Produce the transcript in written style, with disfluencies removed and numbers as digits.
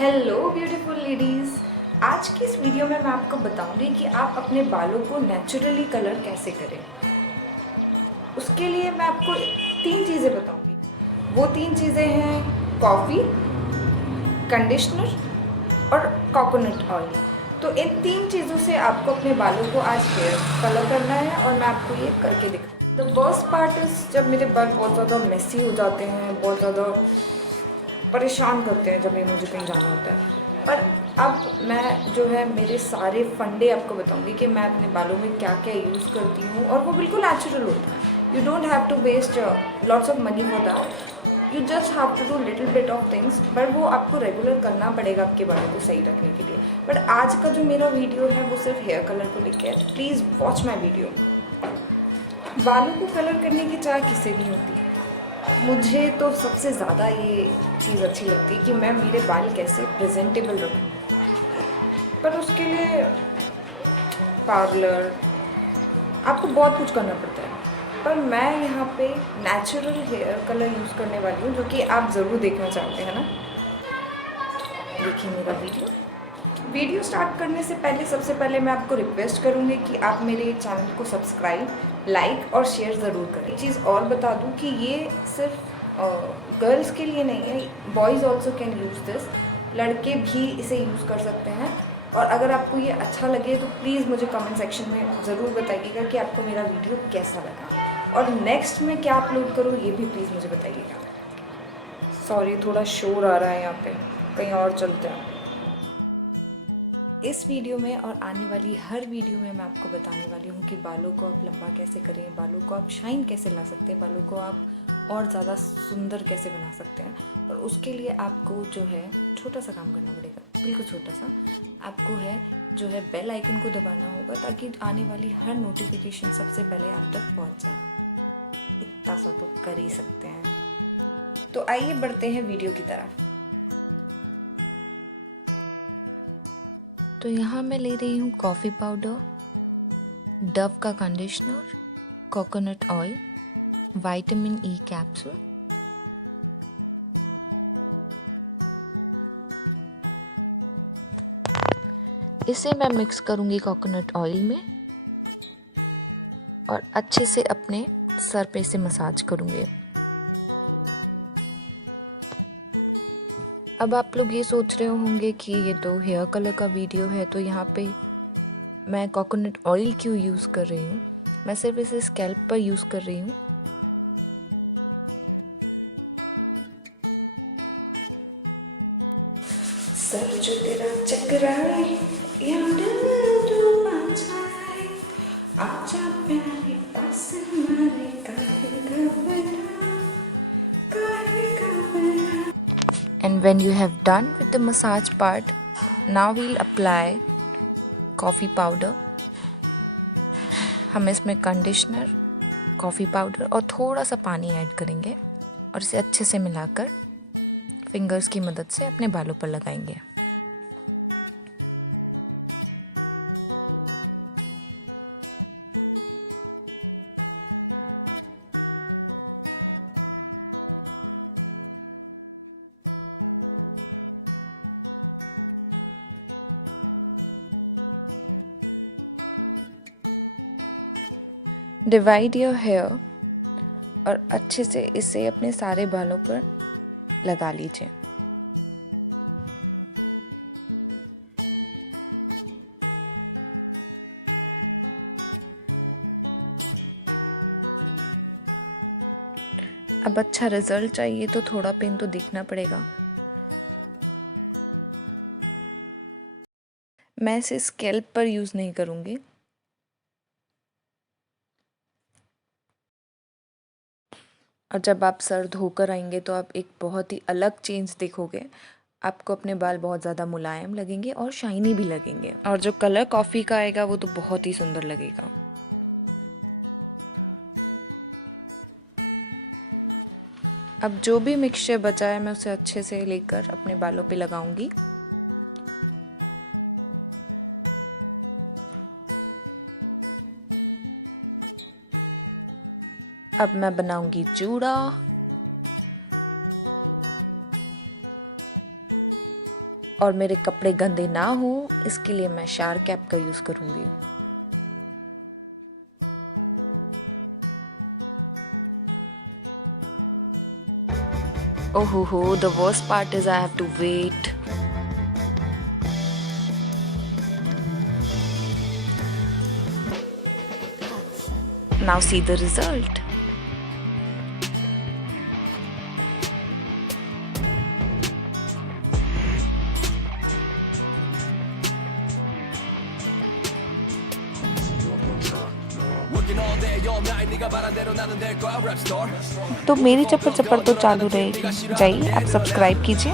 Hello beautiful ladies. आज की इस वीडियो में मैं आपको बताऊंगी कि आप अपने बालों को नेचुरली कलर कैसे करें। उसके लिए मैं आपको 3 चीज़ें बताऊंगी। वो 3 चीज़ें हैं कॉफ़ी, कंडीशनर और कोकोनट ऑयल। तो इन 3 चीज़ों से आपको अपने बालों को आज हेयर कलर करना है और मैं आपको ये करके दिखाऊँ। द वर्स्ट पार्ट इज़ जब मेरे बाल बहुत ज़्यादा मेसी हो जाते हैं, बहुत ज़्यादा परेशान करते हैं जब भी मुझे कहीं जाना होता है। पर अब मैं जो है मेरे सारे फंडे आपको बताऊंगी कि मैं अपने बालों में क्या क्या यूज़ करती हूँ और वो बिल्कुल नेचुरल होता है। You don't have to waste lots of money for that. You just have to do little bit of things, but वो आपको रेगुलर करना पड़ेगा आपके बालों को सही रखने के लिए। बट आज का जो मेरा वीडियो है वो सिर्फ हेयर कलर को लेकर है। Please watch my video. बालों को कलर करने की चाह किसे नहीं होती। मुझे तो सबसे ज़्यादा ये चीज़ अच्छी लगती है कि मैं मेरे बाल कैसे प्रेजेंटेबल रखूँ। पर उसके लिए पार्लर आपको बहुत कुछ करना पड़ता है। पर मैं यहाँ पे नेचुरल हेयर कलर यूज़ करने वाली हूँ, जो कि आप ज़रूर देखना चाहते हैं ना। देखिए मेरा वीडियो स्टार्ट करने से पहले सबसे पहले मैं आपको रिक्वेस्ट करूँगी कि आप मेरे चैनल को सब्सक्राइब, लाइक और शेयर ज़रूर करें। एक चीज़ और बता दूँ कि ये सिर्फ गर्ल्स के लिए नहीं है, boys also can use this. लड़के भी इसे यूज़ कर सकते हैं। और अगर आपको ये अच्छा लगे तो प्लीज़ मुझे कमेंट सेक्शन में ज़रूर बताइएगा कि आपको मेरा वीडियो कैसा लगा और नेक्स्ट में क्या अपलोड करूँ ये भी प्लीज़ मुझे बताइएगा। सॉरी, थोड़ा शोर आ रहा है यहाँ पे, कहीं और चलते हैं। इस वीडियो में और आने वाली हर वीडियो में मैं आपको बताने वाली हूँ कि बालों को आप लंबा कैसे करें, बालों को आप शाइन कैसे ला सकते हैं, बालों को आप और ज़्यादा सुंदर कैसे बना सकते हैं। और उसके लिए आपको जो है छोटा सा काम करना पड़ेगा, बिल्कुल छोटा सा। आपको है जो है बेल आइकन को दबाना होगा ताकि आने वाली हर नोटिफिकेशन सबसे पहले आप तक पहुँच जाए। इतना सा तो कर ही सकते हैं। तो आइए बढ़ते हैं वीडियो की तरफ। तो यहाँ मैं ले रही हूँ कॉफ़ी पाउडर, डव का conditioner, coconut oil, vitamin E capsule, इसे मैं मिक्स करूँगी कोकोनट ऑयल में और अच्छे से अपने सर पे इसे मसाज करूँगी। अब आप लोग ये सोच रहे होंगे कि ये तो हेयर कलर का वीडियो है, तो यहाँ पे मैं कोकोनट ऑयल क्यों यूज़ कर रही हूँ। मैं सिर्फ इसे स्कैल्प पर यूज़ कर रही हूँ। सर जो तेरा चकराए याद डूबा जाए, आजा प्यारे पास हमारे, काहे घबरा। And when you have done with the massage part, now we'll apply coffee powder. हम इसमें कंडीशनर, कॉफ़ी पाउडर और थोड़ा सा पानी ऐड करेंगे और इसे अच्छे से मिलाकर फिंगर्स की मदद से अपने बालों पर लगाएंगे। डिवाइड योर हेयर और अच्छे से इसे अपने सारे बालों पर लगा लीजिए। अब अच्छा रिजल्ट चाहिए तो थोड़ा पेन तो दिखना पड़ेगा। मैं इसे स्कैल्प पर यूज़ नहीं करूँगी। और जब आप सर धोकर आएंगे तो आप एक बहुत ही अलग चेंज देखोगे। आपको अपने बाल बहुत ज़्यादा मुलायम लगेंगे और शाइनी भी लगेंगे, और जो कलर कॉफ़ी का आएगा वो तो बहुत ही सुंदर लगेगा। अब जो भी मिक्सचर बचा है मैं उसे अच्छे से लेकर अपने बालों पे लगाऊंगी। अब मैं बनाऊंगी जूड़ा और मेरे कपड़े गंदे ना हो इसके लिए मैं शावर कैप का यूज़ करूँगी। Oh ho, the worst part is I have to wait. Now see the result. तो मेरी चप्पड़ चप्पड़ तो चालू रहेगी, जाइए आप सब्सक्राइब कीजिए।